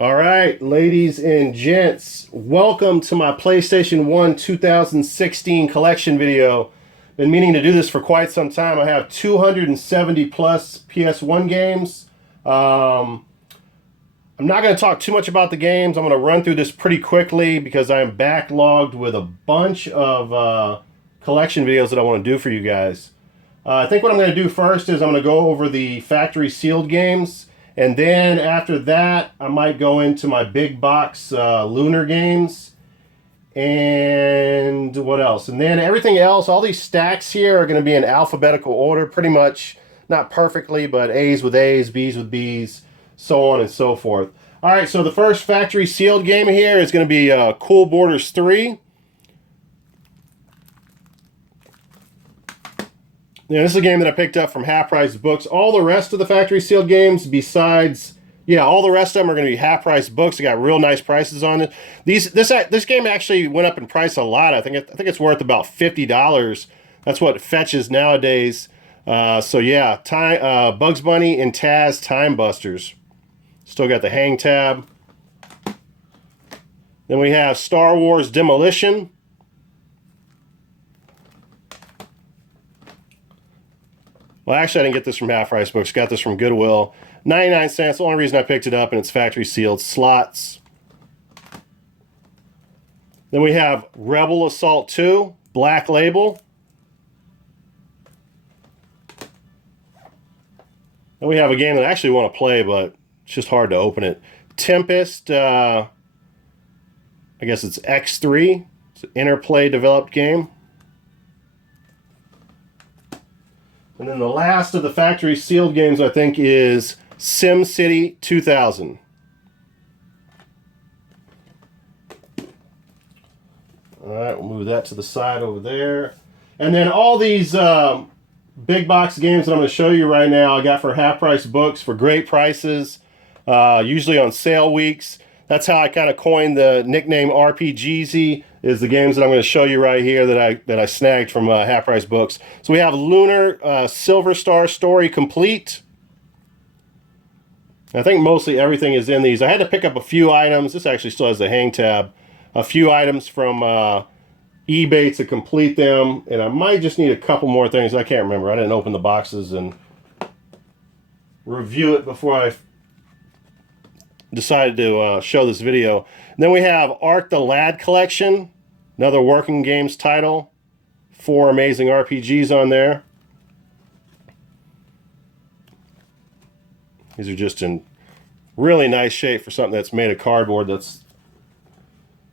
All right, ladies and gents, welcome to my PlayStation 1 2016 collection video. Been meaning to do this for quite some time. I have 270 plus PS1 games. I'm not going to talk too much about the games. I'm going to run through this pretty quickly because I am backlogged with a bunch of collection videos that I want to do for you guys. I think what I'm going to do first is I'm going to go over the factory sealed games. And then after that, I might go into my big box Lunar games. And what else? And then everything else, all these stacks here are going to be in alphabetical order, pretty much. Not perfectly, but A's with A's, B's with B's, so on and so forth. All right, so the first factory sealed game here is going to be Cool Borders 3. Yeah, this is a game that I picked up from Half Price Books. All the rest of the factory sealed games, besides, all the rest of them are going to be Half Price Books. They got real nice prices on it. This game actually went up in price a lot. I think it's worth about $50. That's what it fetches nowadays. So yeah, Bugs Bunny and Taz Time Busters. Still got the hang tab. Then we have Star Wars Demolition. Well, actually, I didn't get this from Half Price Books. Got this from Goodwill. 99 cents. The only reason I picked it up, and it's factory sealed. Slots. Then we have Rebel Assault 2. Black Label. And we have a game that I actually want to play, but it's just hard to open it. Tempest. I guess it's X3. It's an Interplay developed game. And then the last of the factory sealed games, I think, is SimCity 2000. All right, we'll move that to the side over there. And then all these big box games that I'm going to show you right now, I got for Half Price Books for great prices, usually on sale weeks. That's how I kind of coined the nickname RPGZ, is the games that I'm going to show you right here that I snagged from Half Price Books. So we have Lunar Silver Star Story Complete. I think mostly everything is in these. I had to pick up a few items. This actually still has the hang tab. A few items from eBay to complete them. And I might just need a couple more things. I can't remember. I didn't open the boxes and review it before I decided to show this video. And then we have Ark the Lad Collection, another working games title. 4 amazing RPGs on there. These are just in really nice shape for something that's made of cardboard. That's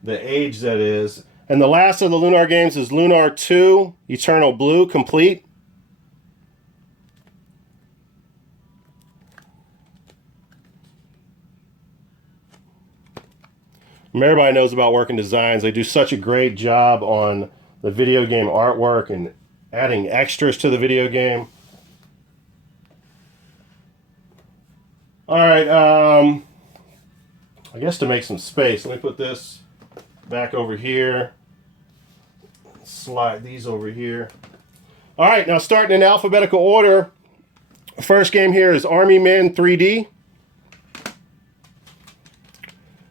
the age that is. And the last of the Lunar games is Lunar 2 Eternal Blue Complete. Everybody knows about Working Designs. They do such a great job on the video game artwork and adding extras to the video game. All right, I guess to make some space, let me put this back over here. Slide these over here. All right, now starting in alphabetical order. First game here is Army Men 3D.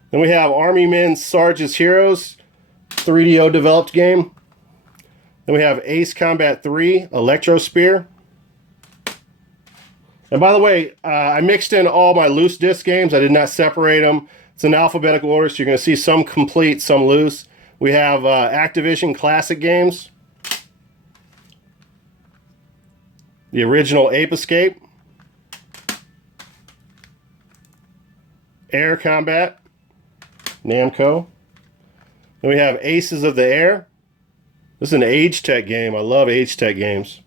Then we have Army Men Sarge's Heroes, 3DO developed game. Then we have Ace Combat 3, Electro Spear. And by the way, I mixed in all my loose disc games. I did not separate them. It's in alphabetical order, so you're going to see some complete, some loose. We have Activision Classic games. The original Ape Escape. Air Combat. Namco. Then we have Aces of the Air. This is an Age Tech game. I love Age Tech games.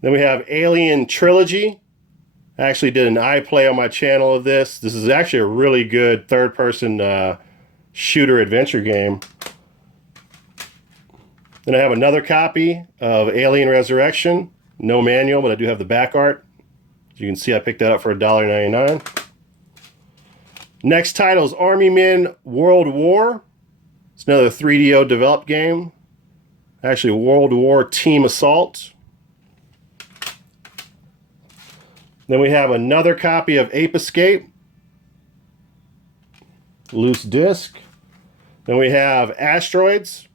Then we have Alien Trilogy. I actually did an iPlay on my channel of this. This is actually a really good third-person shooter adventure game. Then I have another copy of Alien Resurrection. No manual, but I do have the back art. As you can see, I picked that up for $1.99. Next title is Army Men World War. It's another 3DO developed game. Actually, World War Team Assault. Then we have another copy of Ape Escape. Loose disc. Then we have Asteroids.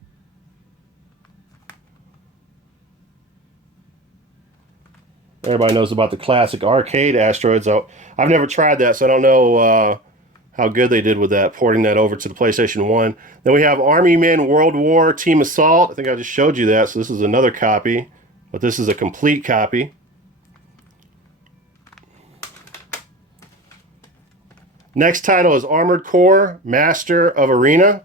Everybody knows about the classic arcade Asteroids. I've never tried that, so I don't know how good they did with that, porting that over to the PlayStation 1. Then we have Army Men World War Team Assault. I think I just showed you that, so this is another copy, but this is a complete copy. Next title is Armored Core Master of Arena.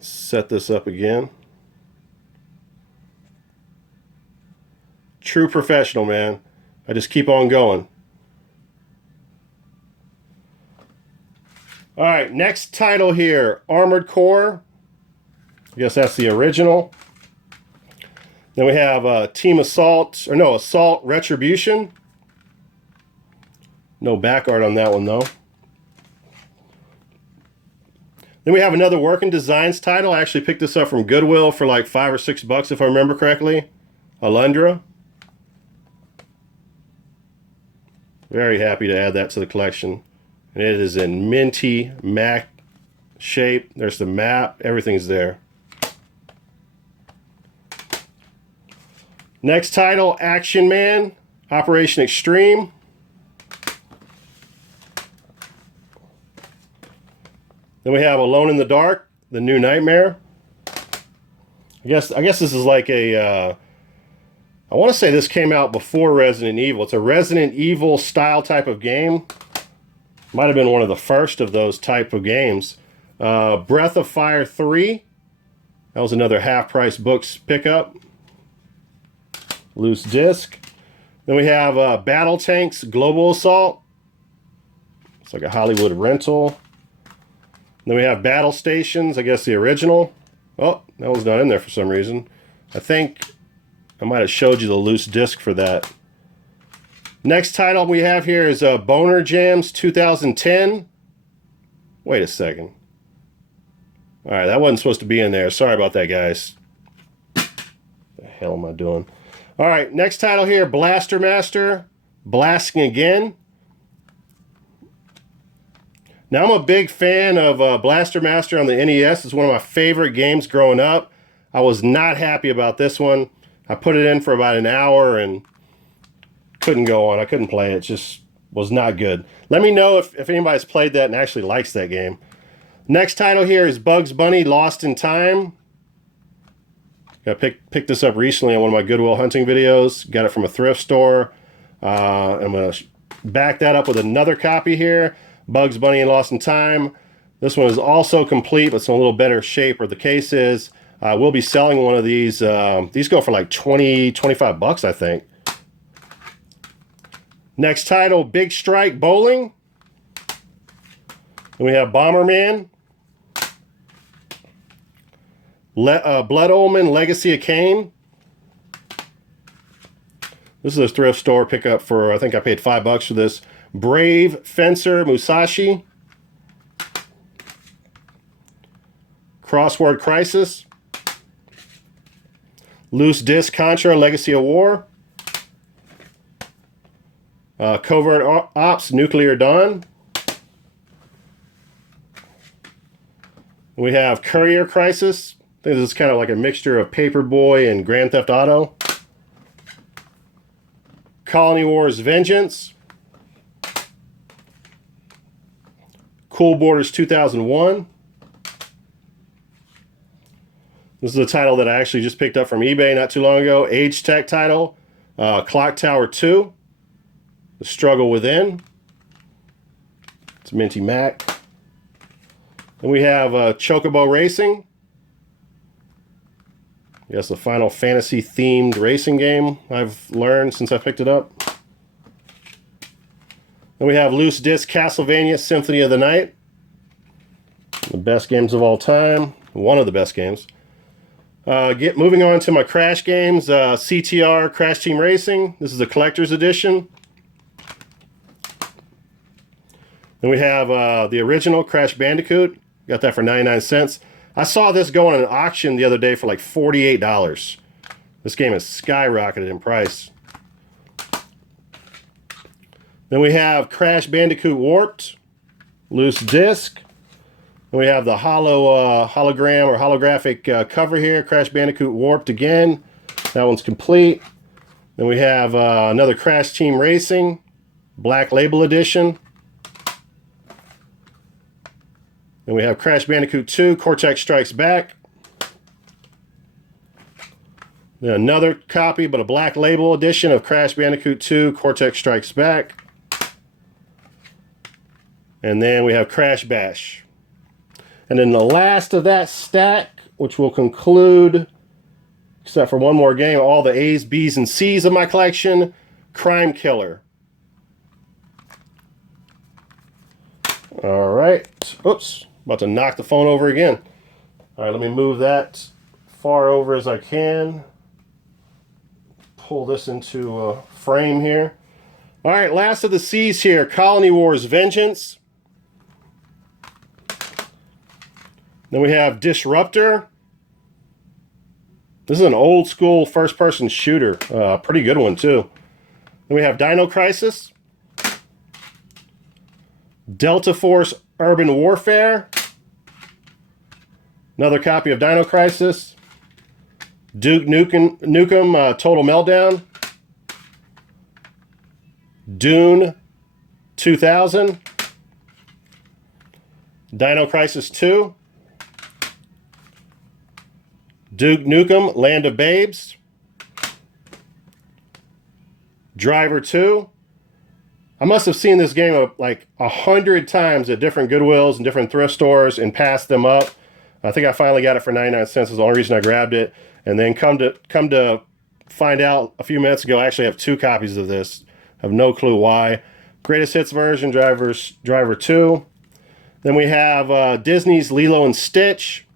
Set this up again. True professional, man. I just keep on going. All right, next title here, Armored Core. I guess that's the original. Then we have Team Assault, or no, Assault Retribution. No back art on that one, though. Then we have another Working Designs title. I actually picked this up from Goodwill for like $5 or $6 if I remember correctly. Alundra. Very happy to add that to the collection. And it is in minty matte shape. There's the map. Everything's there. Next title, Action Man, Operation Extreme. Then we have Alone in the Dark, The New Nightmare. I guess this is like a, I want to say this came out before Resident Evil. It's a Resident Evil style type of game. Might have been one of the first of those type of games. Breath of Fire 3. That was another half-price books pickup. Loose disc. Then we have Battle Tanks Global Assault. It's like a Hollywood rental. Then we have Battle Stations, I guess the original. Oh, that was not in there for some reason. I think I might have showed you the loose disc for that. Next title we have here is Boner Jams 2010. Wait a second. All right, that wasn't supposed to be in there. Sorry about that, guys. What the hell am I doing? All right, next title here, Blaster Master, Blasting Again. Now, I'm a big fan of Blaster Master on the NES. It's one of my favorite games growing up. I was not happy about this one. I put it in for about an hour and couldn't go on. I couldn't play it. It just was not good. Let me know if anybody's played that and actually likes that game. Next title here is Bugs Bunny Lost in Time. I picked this up recently on one of my Goodwill hunting videos. Got it from a thrift store. I'm going to back that up with another copy here. Bugs Bunny and Lost in Time. This one is also complete, but it's in a little better shape, or the case is. We'll be selling one of these. These go for like 20, 25 bucks, I think. Next title, Big Strike Bowling. Then we have Bomberman. Blood Omen Legacy of Kain. This is a thrift store pickup for, I think I paid $5 for this. Brave Fencer Musashi. Crossword Crisis. Loose Disc Contra Legacy of War. Covert Ops Nuclear Dawn. We have Courier Crisis. I think this is kind of like a mixture of Paperboy and Grand Theft Auto. Colony Wars Vengeance. Cool Borders 2001. This is a title that I actually just picked up from eBay not too long ago. Age Tech title. Clock Tower 2. The Struggle Within. It's Minty Mac. Then we have Chocobo Racing. Yes, a Final Fantasy themed racing game I've learned since I picked it up. Then we have Loose Disc Castlevania Symphony of the Night. The best games of all time. One of the best games. Moving on to my Crash games. CTR Crash Team Racing. This is a collector's edition. Then we have the original Crash Bandicoot. Got that for 99 cents. I saw this go on an auction the other day for like $48. This game has skyrocketed in price. Then we have Crash Bandicoot Warped, loose disc. And we have the hologram or holographic cover here, Crash Bandicoot Warped again. That one's complete. Then we have another Crash Team Racing, Black Label Edition. Then we have Crash Bandicoot 2, Cortex Strikes Back. Then another copy, but a Black Label edition of Crash Bandicoot 2, Cortex Strikes Back. And then we have Crash Bash. And then the last of that stack, which will conclude, except for one more game, all the A's, B's, and C's of my collection, Crime Killer. All right. Oops. About to knock the phone over again. All right, let me move that far over as I can. Pull this into a frame here. All right, last of the C's here, Colony Wars Vengeance. Then we have Disruptor. This is an old school first-person shooter. Pretty good one, too. Then we have Dino Crisis. Delta Force Urban Warfare. Another copy of Dino Crisis. Duke Nukem Total Meltdown. Dune 2000. Dino Crisis 2. Duke Nukem Land of Babes. Driver 2. I must have seen this game like 100 times at different Goodwills and different thrift stores and passed them up. I think I finally got it for 99 cents. That's the only reason I grabbed it. And then come to find out a few minutes ago, I actually have 2 copies of this. I have no clue why. Greatest Hits version, Driver 2. Then we have Disney's Lilo and Stitch.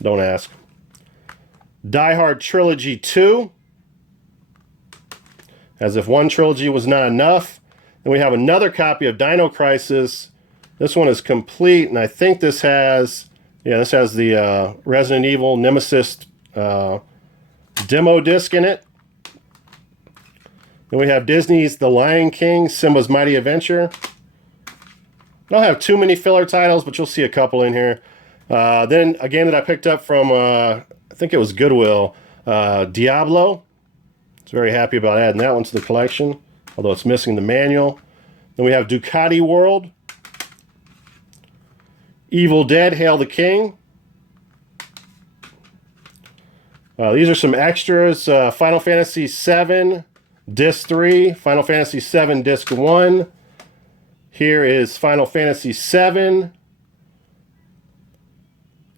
Don't ask. Die Hard Trilogy 2. As if one trilogy was not enough. Then we have another copy of Dino Crisis. This one is complete, and I think this has, this has the Resident Evil Nemesis demo disc in it. Then we have Disney's The Lion King, Simba's Mighty Adventure. I don't have too many filler titles, but you'll see a couple in here. Then, a game that I picked up from, I think it was Goodwill, Diablo. I was very happy about adding that one to the collection, although it's missing the manual. Then we have Ducati World. Evil Dead, Hail the King. These are some extras. Final Fantasy VII, Disc 3. Final Fantasy VII, Disc 1. Here is Final Fantasy VII.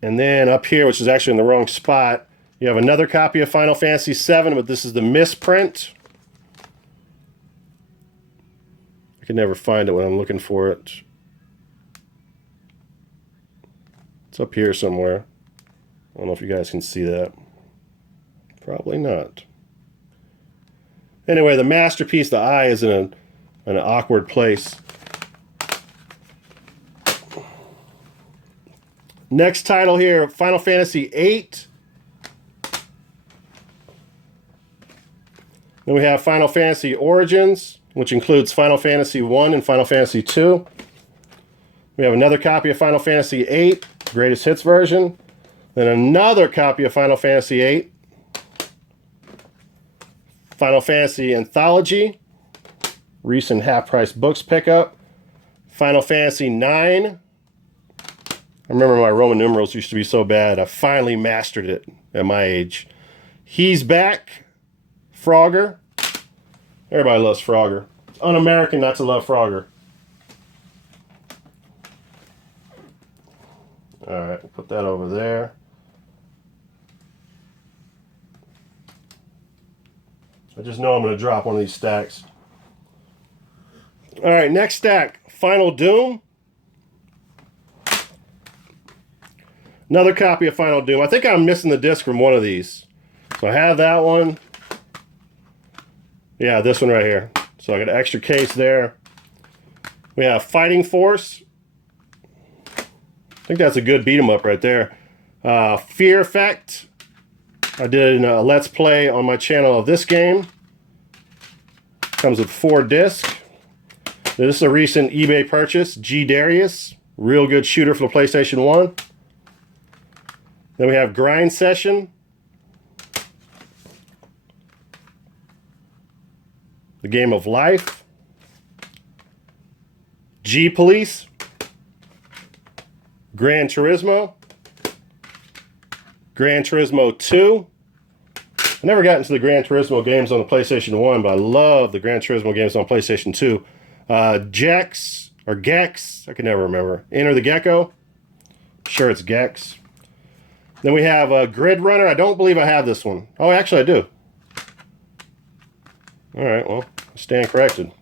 And then up here, which is actually in the wrong spot, you have another copy of Final Fantasy VII, but this is the misprint. I can never find it when I'm looking for it. It's up here somewhere. I don't know if you guys can see that. Probably not. Anyway, the masterpiece, the eye, is in an awkward place. Next title here, Final Fantasy VIII. Then we have Final Fantasy Origins, which includes Final Fantasy I and Final Fantasy II. We have another copy of Final Fantasy VIII, Greatest Hits version. Then another copy of Final Fantasy VIII. Final Fantasy Anthology, recent half-price books pickup. Final Fantasy IX. I remember my Roman numerals used to be so bad. I finally mastered it at my age. He's Back. Frogger. Everybody loves Frogger. It's un-American not to love Frogger. Alright, we'll put that over there. I just know I'm going to drop one of these stacks. Alright, next stack. Final Doom. Another copy of Final Doom. I think I'm missing the disc from one of these. So I have that one. Yeah, this one right here. So I got an extra case there. We have Fighting Force. I think that's a good beat 'em up right there. Fear Effect. I did a Let's Play on my channel of this game. Comes with 4 discs. This is a recent eBay purchase. G Darius. Real good shooter for the PlayStation 1. Then we have Grind Session. The Game of Life. G Police. Gran Turismo. Gran Turismo 2. I never got into the Gran Turismo games on the PlayStation 1, but I love the Gran Turismo games on PlayStation 2. Jex, or Gex, I can never remember. Enter the Gecko. Sure, it's Gex. Then we have Grid Runner. I don't believe I have this one. Oh, actually I do. Alright, well, I stand corrected.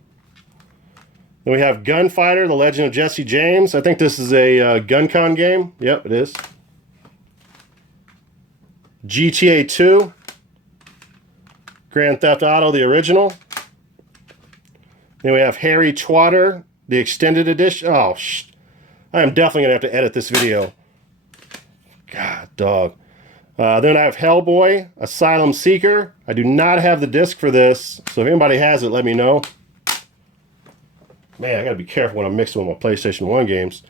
Then we have Gunfighter, The Legend of Jesse James. I think this is a GunCon game. Yep, it is. GTA 2. Grand Theft Auto, the original. Then we have Harry Twatter, the extended edition. Oh, I am definitely going to have to edit this video. God, dog. Then I have Hellboy, Asylum Seeker. I do not have the disc for this, so if anybody has it, let me know. Man, I got to be careful when I'm mixing with my PlayStation 1 games.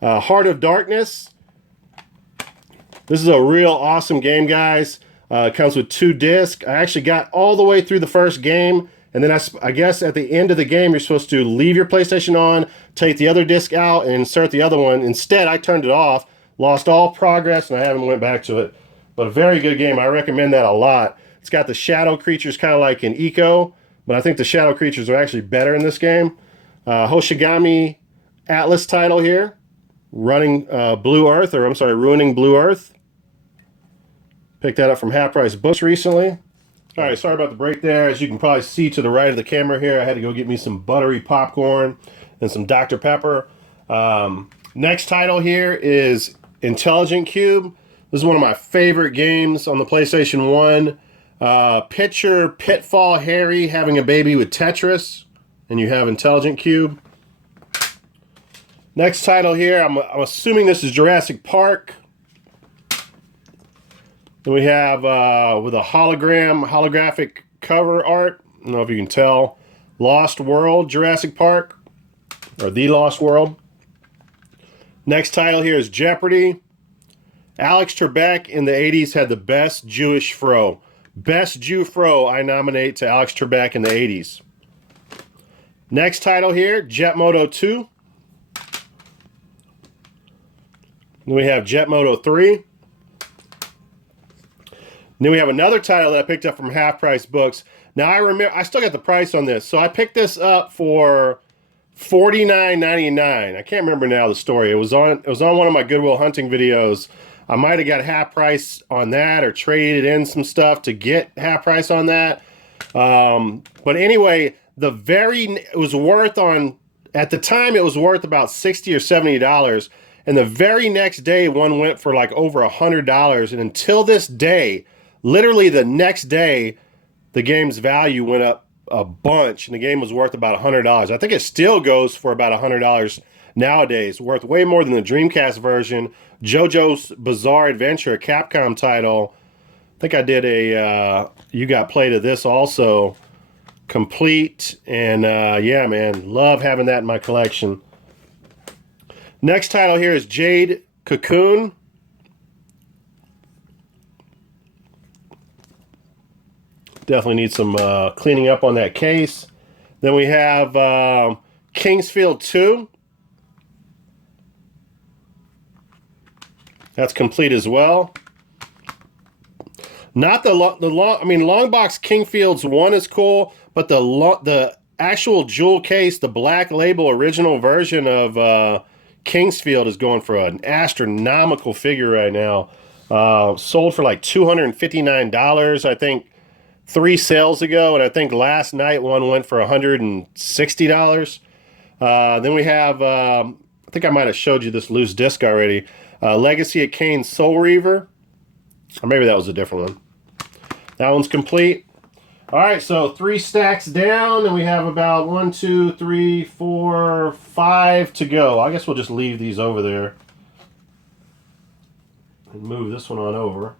Heart of Darkness. This is a real awesome game, guys. It comes with 2 discs. I actually got all the way through the first game, and then I guess at the end of the game, you're supposed to leave your PlayStation on, take the other disc out, and insert the other one. Instead, I turned it off, lost all progress, and I haven't went back to it. But a very good game. I recommend that a lot. It's got the shadow creatures kind of like in Eco, but I think the shadow creatures are actually better in this game. Hoshigami Atlas title here. Ruining Blue Earth. Picked that up from Half Price Books recently. All right, sorry about the break there. As you can probably see to the right of the camera here, I had to go get me some buttery popcorn and some Dr. Pepper. Next title here is Intelligent Cube. This is one of my favorite games on the PlayStation 1. Picture Pitfall Harry having a baby with Tetris, and you have Intelligent Cube. Next title here, I'm assuming this is Jurassic Park. Then we have, with a holographic cover art, I don't know if you can tell, Lost World, Jurassic Park, or The Lost World. Next title here is Jeopardy. Alex Trebek in the 80s had the best Jewish fro. Best Jew fro I nominate to Alex Trebek in the 80s. Next title here, Jet Moto 2. Then we have Jet Moto 3. Then we have another title that I picked up from Half Price Books. Now I remember, I still got the price on this. So I picked this up for $49.99. I can't remember now the story. It was on one of my Goodwill Hunting videos. I might have got half price on that or traded in some stuff to get half price on that. But anyway, it was worth at the time it was worth about $60 or $70. And the very next day one went for like over $100. And until this day, literally the next day, the game's value went up a bunch, and the game was worth about $100. I think it still goes for about $100 nowadays, worth way more than the Dreamcast version. JoJo's Bizarre Adventure, a Capcom title. I think I did a You Got Played of this also, complete, and yeah, man, love having that in my collection. Next title here is Jade Cocoon. Definitely need some cleaning up on that case. Then we have Kingsfield 2. That's complete as well. Not Longbox Kingfields 1 is cool, but the actual jewel case, the black label original version of Kingsfield is going for an astronomical figure right now. Sold for like $259, I think. 3 sales ago, and I think last night one went for $160. Then we have, I think I might have showed you this loose disc already, Legacy of Kain Soul Reaver, or maybe that was a different one. That one's complete. All right, so 3 stacks down, and we have about 1, 2, 3, 4, 5 to go. I guess we'll just leave these over there. And move this one on over.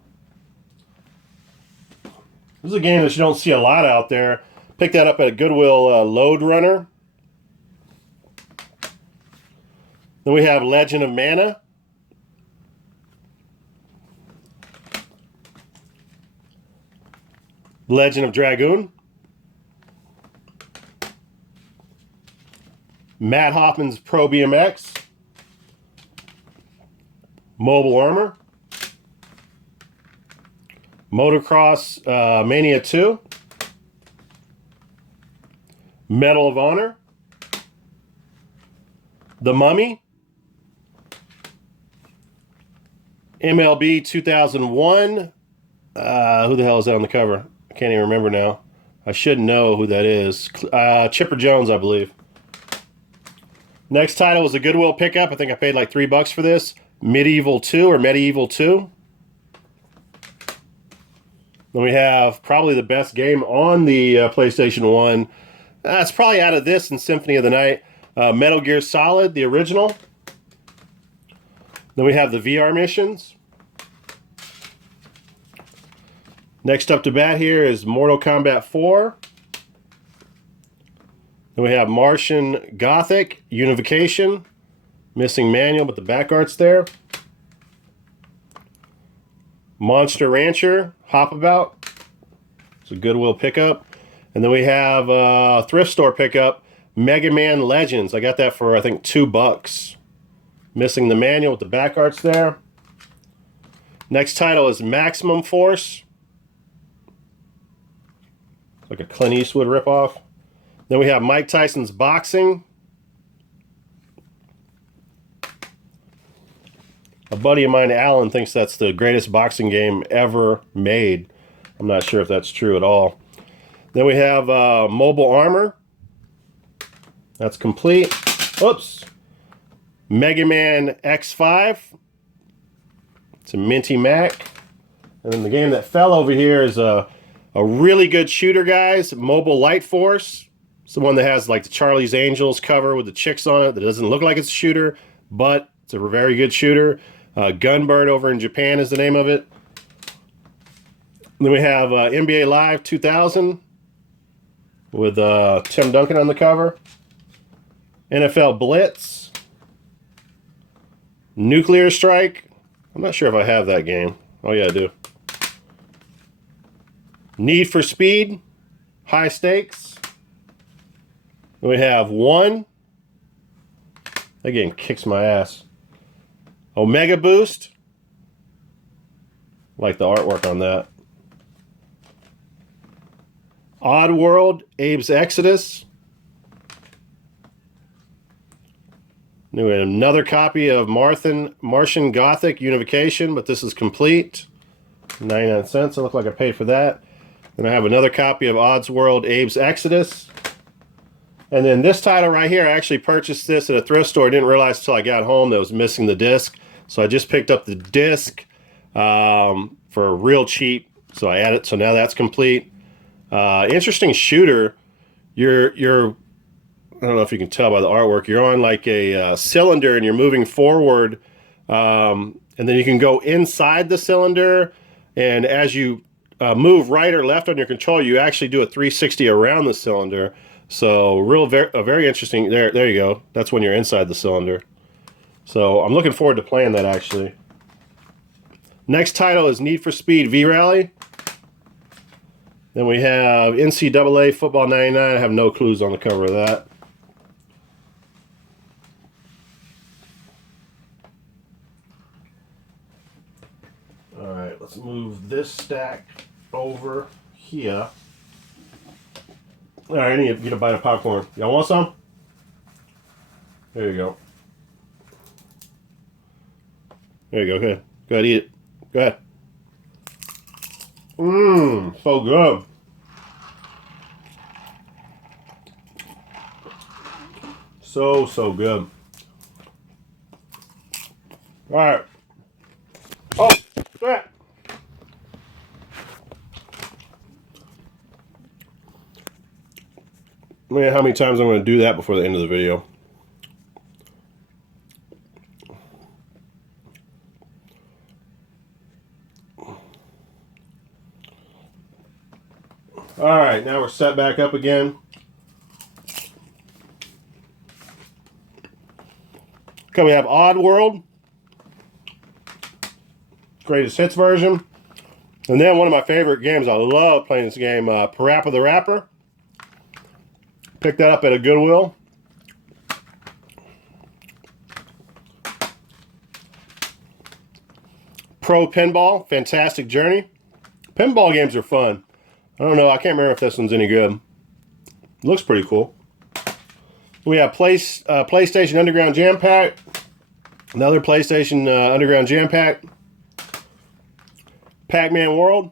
This is a game that you don't see a lot out there. Picked that up at a Goodwill Load Runner. Then we have Legend of Mana. Legend of Dragoon. Matt Hoffman's Pro BMX. Mobile Armor. Motocross Mania 2. Medal of Honor. The Mummy. MLB 2001. Who the hell is that on the cover? I can't even remember now. I should know who that is. Chipper Jones, I believe. Next title was a Goodwill pickup. I think I paid like $3 for this. Medieval 2 or Medieval 2. Then we have probably the best game on the PlayStation 1. It's probably out of this and Symphony of the Night. Metal Gear Solid, the original. Then we have the VR missions. Next up to bat here is Mortal Kombat 4. Then we have Martian Gothic, Unification. Missing manual, but the back art's there. Monster Rancher, Hop About. It's a Goodwill pickup. And then we have a thrift store pickup, Mega Man Legends. I got that for, I think, $2. Missing the manual with the back arts there. Next title is Maximum Force. Like a Clint Eastwood ripoff. Then we have Mike Tyson's Boxing. A buddy of mine, Alan, thinks that's the greatest boxing game ever made. I'm not sure if that's true at all. Then we have Mobile Armor. That's complete. Oops. Mega Man X5. It's a Minty Mac. And then the game that fell over here is a really good shooter, guys. Mobile Light Force. It's the one that has like the Charlie's Angels cover with the chicks on it that doesn't look like it's a shooter, but it's a very good shooter. Gunbird over in Japan is the name of it. Then we have NBA Live 2000 with Tim Duncan on the cover. NFL Blitz. Nuclear Strike. I'm not sure if I have that game. Oh yeah, I do. Need for Speed. High Stakes. Then we have One. That game kicks my ass. Omega Boost. Like the artwork on that. Odd World, Abe's Exodus. Then we have another copy of Martian Gothic Unification, but this is complete. 99 cents. It looked like I paid for that. Then I have another copy of Odd's World, Abe's Exodus. And then this title right here, I actually purchased this at a thrift store. I didn't realize until I got home that it was missing the disc. So I just picked up the disc for real cheap. So I added, so now that's complete. Interesting shooter. You're I don't know if you can tell by the artwork, you're on like a cylinder and you're moving forward. And then you can go inside the cylinder. And as you move right or left on your controller, you actually do a 360 around the cylinder. So very interesting. There you go. That's when you're inside the cylinder. So I'm looking forward to playing that actually. Next title is Need for Speed V-Rally. Then we have NCAA Football 99. I have no clues on the cover of that. All right, let's move this stack over here. All right, I need to get a bite of popcorn. Y'all want some? There you go. There you go. Go ahead. Go ahead, eat it. Go ahead. Mmm, so good. So good. All right. Oh, that. Man, how many times I'm going to do that before the end of the video. All right, now we're set back up again. Okay, we have Oddworld, greatest hits version. And then one of my favorite games, I love playing this game, Parappa the Rapper. Picked that up at a Goodwill. Pro Pinball, fantastic journey. Pinball games are fun. I don't know, I can't remember if this one's any good. It looks pretty cool. We have PlayStation Underground Jam Pack. Another PlayStation Underground Jam Pack. Pac-Man World.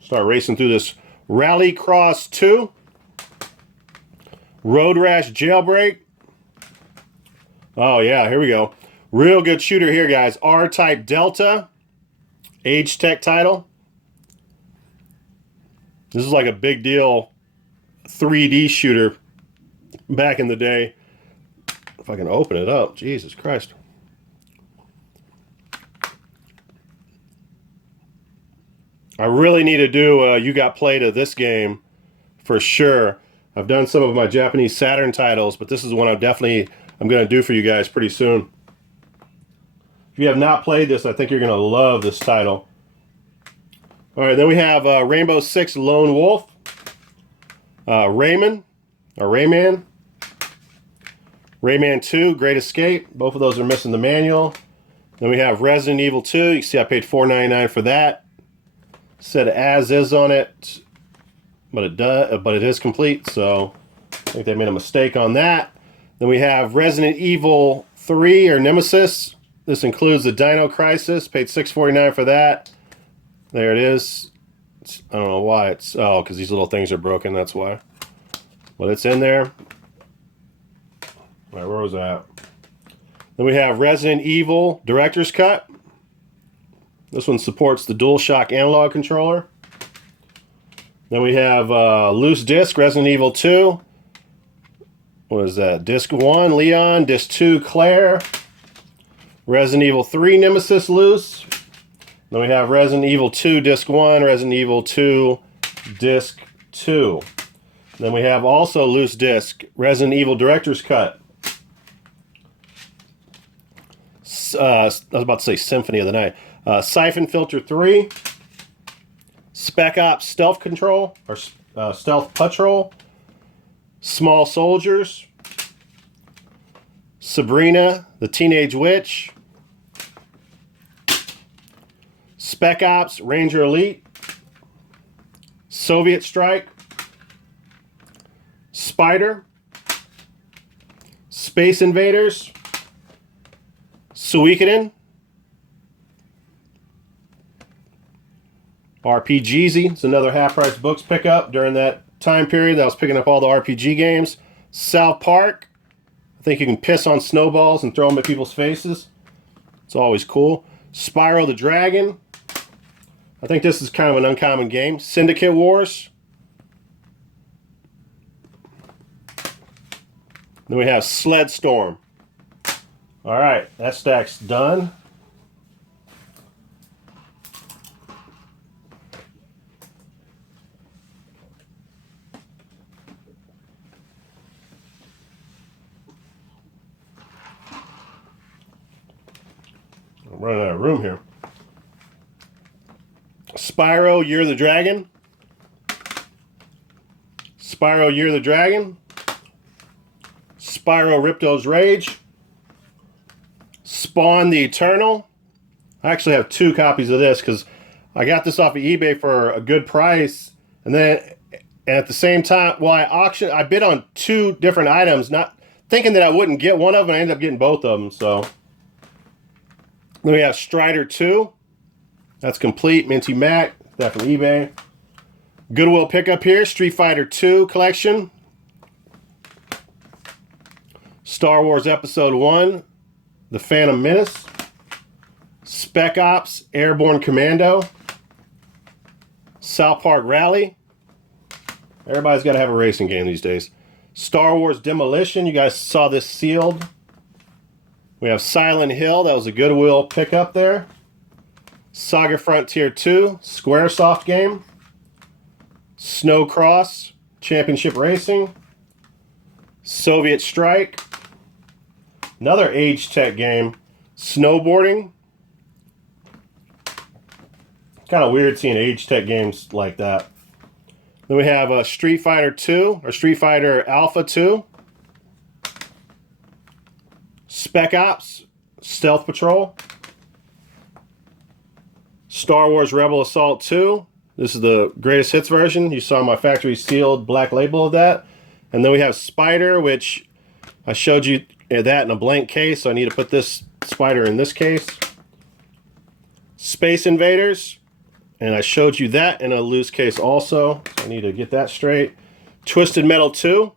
Start racing through this. Rally Cross 2. Road Rash Jailbreak. Oh yeah, here we go. Real good shooter here, guys. R-Type Delta. Age Tech title. This is like a big deal 3D shooter back in the day. If I can open it up, Jesus Christ. I really need to do You Got Played of this game for sure. I've done some of my Japanese Saturn titles, but this is one I'm going to do for you guys pretty soon. If you have not played this, I think you're going to love this title. All right, then we have Rainbow Six Lone Wolf, Rayman 2, Great Escape. Both of those are missing the manual. Then we have Resident Evil 2. You can see I paid $4.99 for that. Said as is on it, but it is complete, so I think they made a mistake on that. Then we have Resident Evil 3 or Nemesis. This includes the Dino Crisis. Paid $6.49 for that. There it is. I don't know why it's because these little things are broken, that's why. But it's in there. All right, where was that? Then we have Resident Evil Director's Cut. This one supports the DualShock analog controller. Then we have Loose Disc, Resident Evil 2. What is that? Disc 1, Leon. Disc 2, Claire. Resident Evil 3, Nemesis Loose. Then we have Resident Evil 2, Disc 1. Resident Evil 2, Disc 2. Then we have also Loose Disc, Resident Evil Director's Cut. I was about to say Symphony of the Night. Siphon Filter 3, Spec Ops Stealth Control, or Stealth Patrol, Small Soldiers, Sabrina, the Teenage Witch, Spec Ops Ranger Elite, Soviet Strike, Spider, Space Invaders, Suikoden, RPGeezy. It's another half-price books pickup during that time period that I was picking up all the RPG games. South Park. I think you can piss on snowballs and throw them at people's faces. It's always cool. Spyro the Dragon. I think this is kind of an uncommon game. Syndicate Wars. Then we have Sled Storm. All right, that stack's done. I'm running out of room here. Spyro, Year of the Dragon. Spyro, Year of the Dragon. Spyro, Ripto's Rage. Spawn the Eternal. I actually have 2 copies of this because I got this off of eBay for a good price, and then at the same time, well, I bid on 2 different items, not thinking that I wouldn't get one of them. I ended up getting both of them. So then we have Strider 2. That's complete. Minty Mac. That from eBay. Goodwill pickup here. Street Fighter 2 collection. Star Wars Episode 1. The Phantom Menace. Spec Ops Airborne Commando. South Park Rally. Everybody's got to have a racing game these days. Star Wars Demolition. You guys saw this sealed. We have Silent Hill. That was a Goodwill pickup there. Saga Frontier 2. Squaresoft game. Snow Cross, Championship Racing, Soviet Strike, another Age Tech game, Snowboarding. Kind of weird seeing Age Tech games like that. Then we have Street Fighter 2, or Street Fighter Alpha 2. Spec Ops, Stealth Patrol. Star Wars Rebel Assault 2. This is the greatest hits version. You saw my factory sealed black label of that. And then we have Spider, which I showed you that in a blank case, so I need to put this Spider in this case. Space Invaders. And I showed you that in a loose case also. So I need to get that straight. Twisted Metal 2.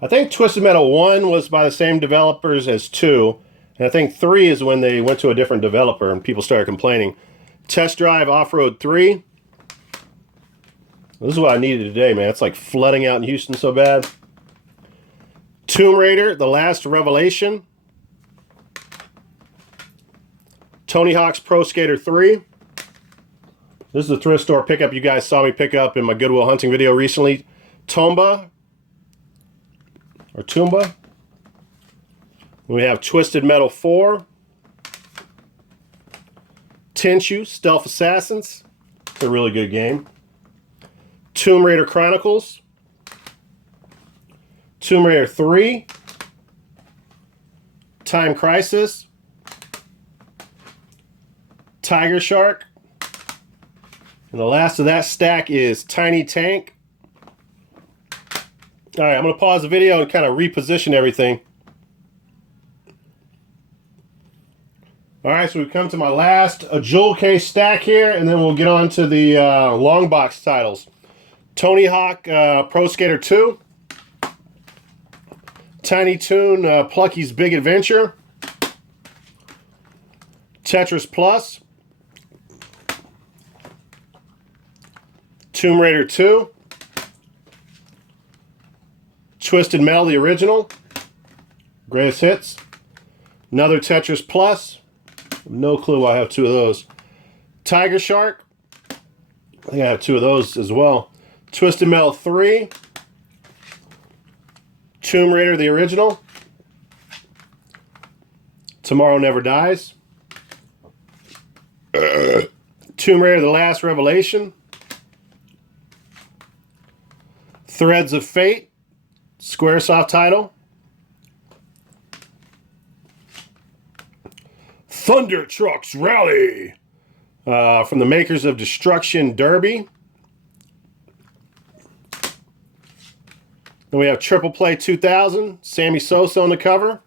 I think Twisted Metal 1 was by the same developers as 2. And I think 3 is when they went to a different developer and people started complaining. Test Drive Off-Road 3. This is what I needed today, man. It's like flooding out in Houston so bad. Tomb Raider, The Last Revelation. Tony Hawk's Pro Skater 3. This is the thrift store pickup you guys saw me pick up in my Goodwill Hunting video recently. Tomba. Or Toomba. We have Twisted Metal 4. Tenchu, Stealth Assassins. It's a really good game. Tomb Raider Chronicles. Tomb Raider 3. Time Crisis. Tiger Shark. And the last of that stack is Tiny Tank. Alright, I'm going to pause the video and kind of reposition everything. Alright, so we've come to my last jewel case stack here, and then we'll get on to the Longbox titles. Tony Hawk Pro Skater 2. Tiny Toon Plucky's Big Adventure. Tetris Plus. Tomb Raider 2. Twisted Metal, the original. Greatest hits. Another Tetris Plus. No clue why I have 2 of those. Tiger Shark. I think I have 2 of those as well. Twisted Metal 3. Tomb Raider, the original. Tomorrow Never Dies. Tomb Raider, The Last Revelation. Threads of Fate. Squaresoft title. Thunder Trucks Rally. From the makers of Destruction Derby. Then we have Triple Play 2000. Sammy Sosa on the cover.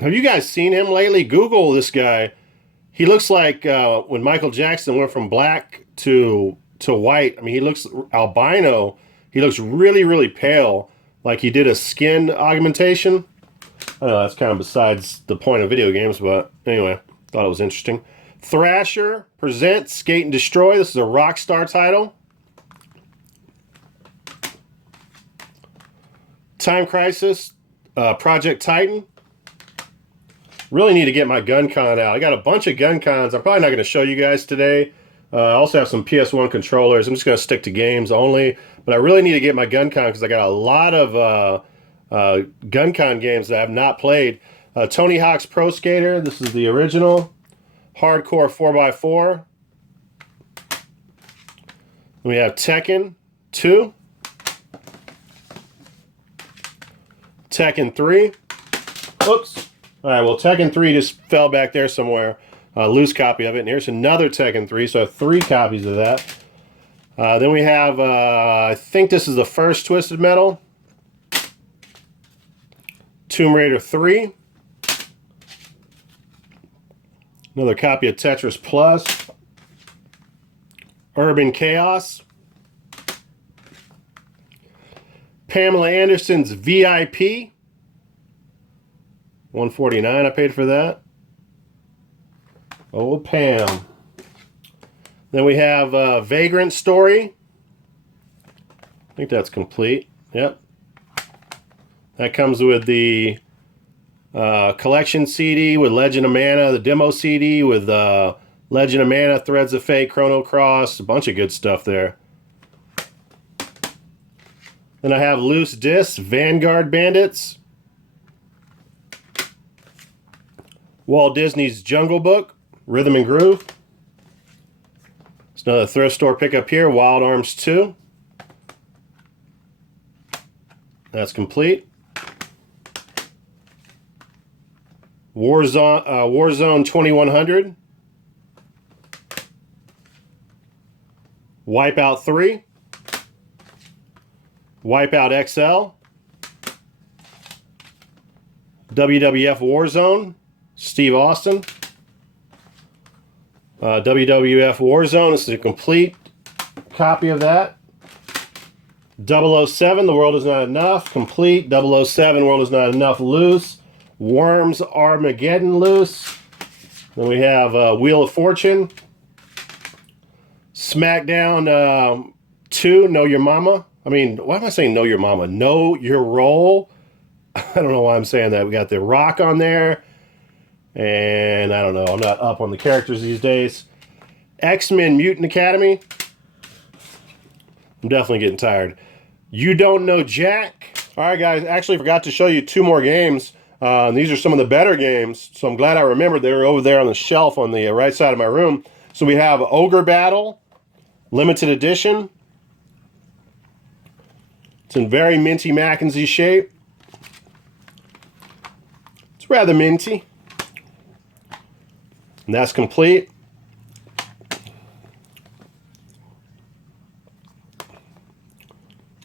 Have you guys seen him lately? Google this guy. He looks like when Michael Jackson went from black to white. I mean, he looks albino. He looks really, really pale. Like he did a skin augmentation. I know that's kind of besides the point of video games, but anyway, thought it was interesting. Thrasher presents Skate and Destroy. This is a Rockstar title. Time Crisis, Project Titan. Really need to get my gun con out. I got a bunch of gun cons. I'm probably not going to show you guys today. I also have some PS1 controllers. I'm just going to stick to games only. But I really need to get my gun con because I got a lot of gun con games that I have not played. Tony Hawk's Pro Skater. This is the original. Hardcore 4x4. We have Tekken 2. Tekken 3. Oops. Alright, well Tekken 3 just fell back there somewhere. Loose copy of it. And here's another Tekken 3. So I have 3 copies of that. Then we have, I think this is the first Twisted Metal. Tomb Raider 3. Another copy of Tetris Plus. Urban Chaos. Pamela Anderson's VIP. $149 I paid for that. Oh, Pam. Then we have Vagrant Story. I think that's complete. Yep. That comes with the collection CD with Legend of Mana, the demo CD with Legend of Mana, Threads of Fate, Chrono Cross, a bunch of good stuff there. Then I have loose discs, Vanguard Bandits, Walt Disney's Jungle Book, Rhythm and Groove. It's another thrift store pickup here, Wild Arms 2. That's complete. Warzone 2100. Wipeout 3. Wipeout XL. WWF Warzone. Steve Austin. WWF Warzone. This is a complete copy of that. 007, The World Is Not Enough. Complete. 007, World Is Not Enough. Loose. Worms Armageddon loose. Then we have Wheel of Fortune. SmackDown 2, Know Your Mama. I mean, why am I saying Know Your Mama? Know Your Role. I don't know why I'm saying that. We got The Rock on there. And I don't know. I'm not up on the characters these days. X-Men Mutant Academy. I'm definitely getting tired. You Don't Know Jack. All right, guys. Actually, forgot to show you 2 more games. These are some of the better games, so I'm glad I remembered they were over there on the shelf on the right side of my room. So we have Ogre Battle, limited edition. It's in very minty Mackenzie shape. It's rather minty. And that's complete.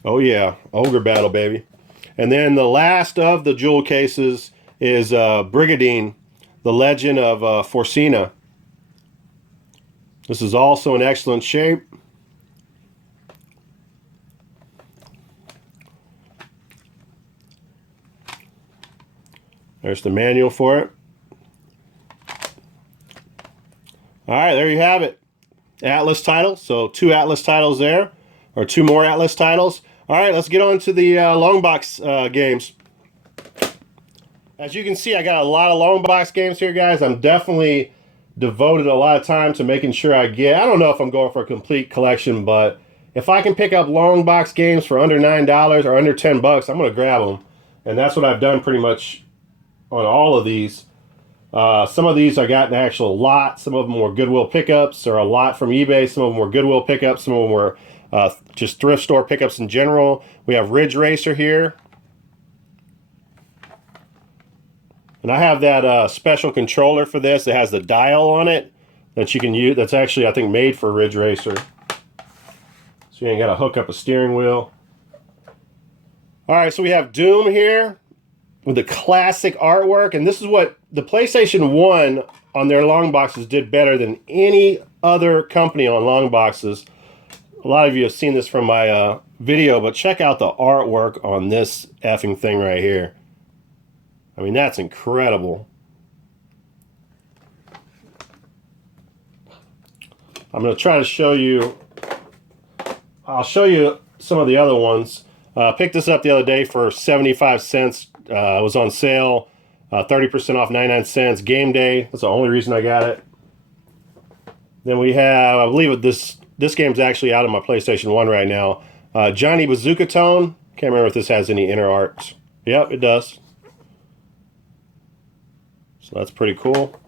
Oh yeah, Ogre Battle, baby. And then the last of the jewel cases is Brigadine, the Legend of Forcina. This is also in excellent shape. There's the manual for it. All right, there you have it. Atlas titles. So 2 Atlas titles there, or 2 more Atlas titles. All right, let's get on to the Longbox games. As you can see, I got a lot of Longbox games here, guys. I'm definitely devoted a lot of time to making sure I don't know if I'm going for a complete collection, but if I can pick up Longbox games for under $9 or under 10 bucks, I'm going to grab them. And that's what I've done pretty much on all of these. Some of these I got an actual lot. Some of them were Goodwill pickups or a lot from eBay. Some of them were Goodwill pickups. Some of them were just thrift store pickups in general. We have Ridge Racer here. And I have that special controller for this that has the dial on it that you can use. That's actually, I think, made for Ridge Racer. So you ain't got to hook up a steering wheel. All right, so we have Doom here with the classic artwork. And this is what the PlayStation 1 on their long boxes did better than any other company on long boxes. A lot of you have seen this from my video, but check out the artwork on this effing thing right here. I mean, that's incredible. I'm going to try to show you. I'll show you some of the other ones. Picked this up the other day for 75 cents. It was on sale. 30% off, 99 cents. Game day. That's the only reason I got it. Then we have, I believe this game's actually out of my PlayStation 1 right now. Johnny Bazooka Tone. Can't remember if this has any inner art. Yep, it does. So that's pretty cool.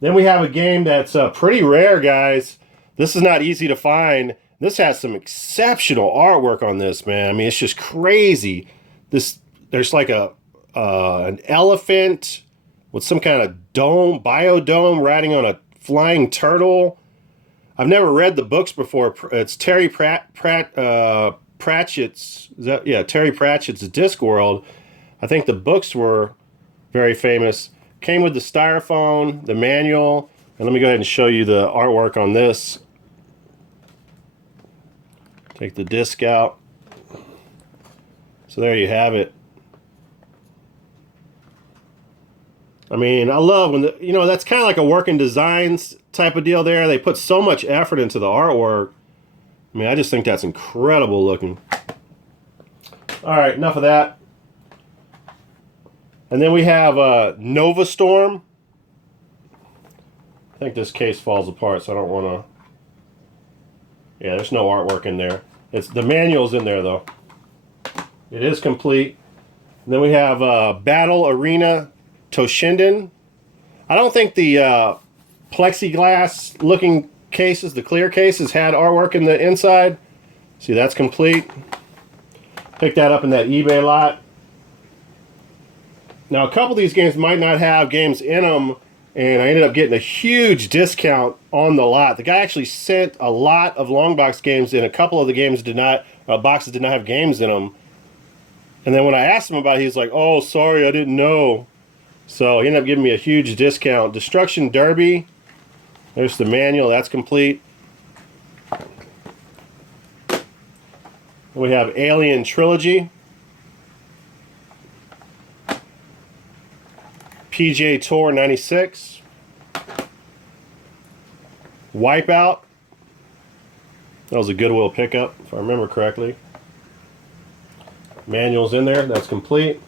Then we have a game that's pretty rare, guys. This is not easy to find. This has some exceptional artwork on this, man. I mean, it's just crazy. There's like an elephant with some kind of dome, biodome, riding on a flying turtle. I've never read the books before. It's Terry Pratchett's. Terry Pratchett's Discworld. I think the books were very famous. Came with the styrofoam, the manual, and let me go ahead and show you the artwork on this. Take the disc out. So there you have it. I mean, I love when that's kind of like a working designs type of deal there. They put so much effort into the artwork. I mean, I just think that's incredible looking. All right, enough of that. And then we have Nova Storm. I think this case falls apart, so I don't want to... Yeah, there's no artwork in there. The manual's in there, though. It is complete. And then we have Battle Arena Toshinden. I don't think the plexiglass looking cases, the clear cases, had artwork in the inside. See, that's complete. Picked that up in that eBay lot. Now, a couple of these games might not have games in them, and I ended up getting a huge discount on the lot. The guy actually sent a lot of Longbox games in. A couple of the games boxes did not have games in them. And then when I asked him about it, he's like, "Oh, sorry, I didn't know." So he ended up giving me a huge discount. Destruction Derby. There's the manual. That's complete. We have Alien Trilogy. PGA Tour 96. Wipeout. That was a Goodwill pickup, if I remember correctly. Manual's in there. That's complete.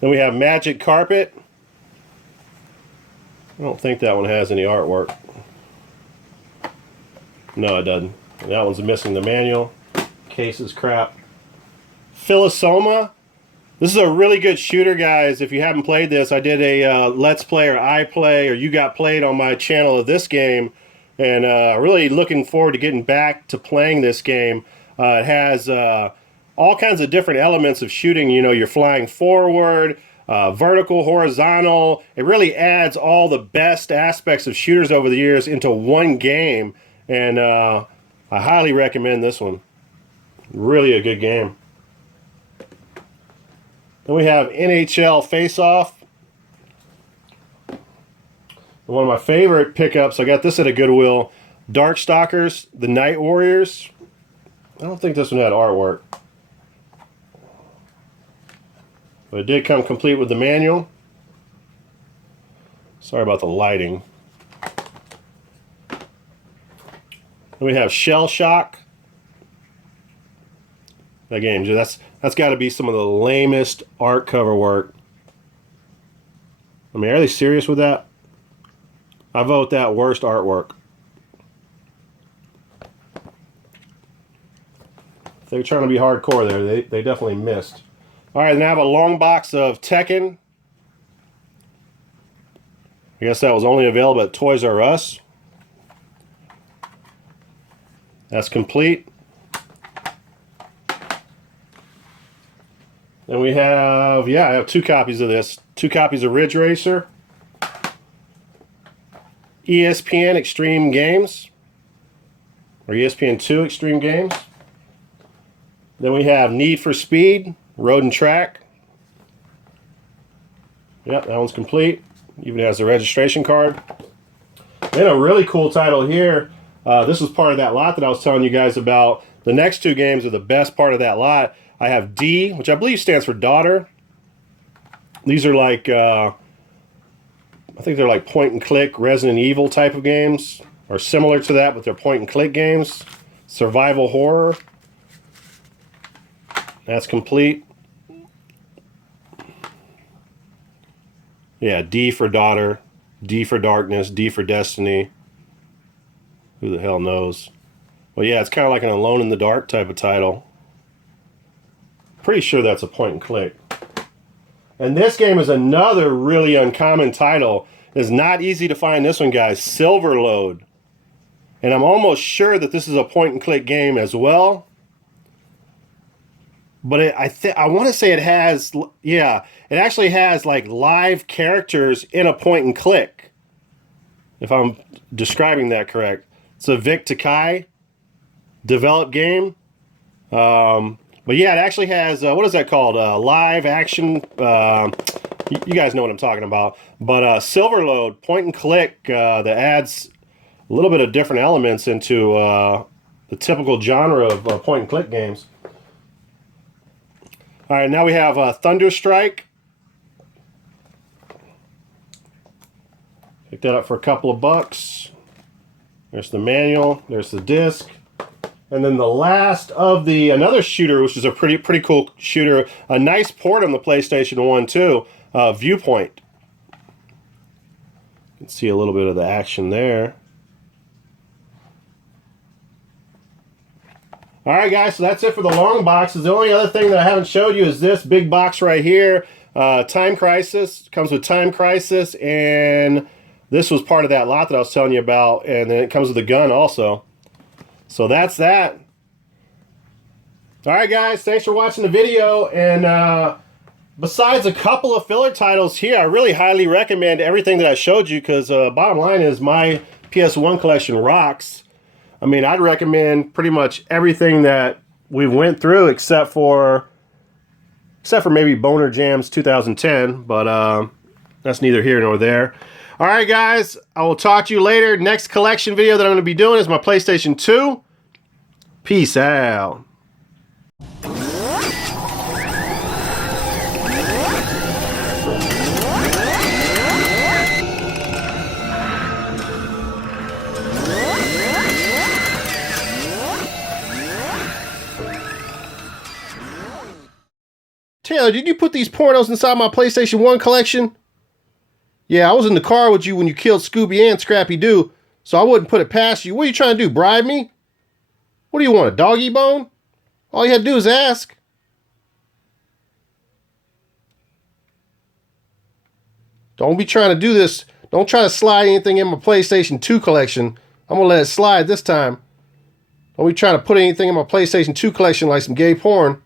Then we have Magic Carpet. I don't think that one has any artwork. No, it doesn't. And that one's missing the manual. Case is crap. Philosoma. This is a really good shooter, guys. If you haven't played this, I did a Let's Play or I Play or You Got Played on my channel of this game. And really looking forward to getting back to playing this game. It has all kinds of different elements of shooting. You know, you're flying forward, vertical, horizontal. It really adds all the best aspects of shooters over the years into one game. And I highly recommend this one. Really a good game. Then we have NHL Face Off. One of my favorite pickups, I got this at a Goodwill. Darkstalkers, the Night Warriors. I don't think this one had artwork. But it did come complete with the manual. Sorry about the lighting. Then we have Shell Shock. That game, that's got to be some of the lamest art cover work. I mean, are they serious with that? I vote that worst artwork. If they're trying to be hardcore there, they definitely missed. All right, then I have a long box of Tekken. I guess that was only available at Toys R Us. That's complete. Then we have, I have 2 copies of this. 2 copies of Ridge Racer. ESPN Extreme Games. Or ESPN 2 Extreme Games. Then we have Need for Speed, Road and Track. Yep, that one's complete. Even has a registration card. Then a really cool title here. This was part of that lot that I was telling you guys about. The next 2 games are the best part of that lot. I have D, which I believe stands for daughter. These are like, I think they're like point and click Resident Evil type of games, or similar to that, but they're point and click games. Survival horror. That's complete. Yeah, D for daughter, D for darkness, D for destiny. Who the hell knows? Well, yeah, it's kind of like an Alone in the Dark type of title. Pretty sure that's a point and click. And this game is another really uncommon title. It's not easy to find this one, guys. Silverload. And I'm almost sure that this is a point and click game as well. But I want to say it has, it actually has like live characters in a point and click. If I'm describing that correct. It's a Vic Takai developed game. But yeah, it actually has, what is that called? Live action, you guys know what I'm talking about. But Silverload, point and click, that adds a little bit of different elements into the typical genre of point and click games. All right, now we have Thunderstrike. Pick that up for a couple of bucks. There's the manual, there's the disc. And then the last of another shooter, which is a pretty cool shooter, a nice port on the PlayStation 1 too, Viewpoint. can see a little bit of the action there. Alright guys, so that's it for the long boxes. The only other thing that I haven't showed you is this big box right here. Time Crisis. Comes with Time Crisis, and this was part of that lot that I was telling you about, and then it comes with a gun also. So that's that. Alright guys, thanks for watching the video, and besides a couple of filler titles here, I really highly recommend everything that I showed you, because bottom line is my PS1 collection rocks. I mean, I'd recommend pretty much everything that we went through except for maybe Boner Jams 2010, but that's neither here nor there. All right, guys, I will talk to you later. Next collection video that I'm going to be doing is my PlayStation 2. Peace out. Taylor, did you put these pornos inside my PlayStation 1 collection? Yeah, I was in the car with you when you killed Scooby and Scrappy Doo, so I wouldn't put it past you. What are you trying to do, bribe me? What do you want, a doggy bone? All you had to do is ask. Don't be trying to do this. Don't try to slide anything in my PlayStation 2 collection. I'm going to let it slide this time. Don't be trying to put anything in my PlayStation 2 collection like some gay porn.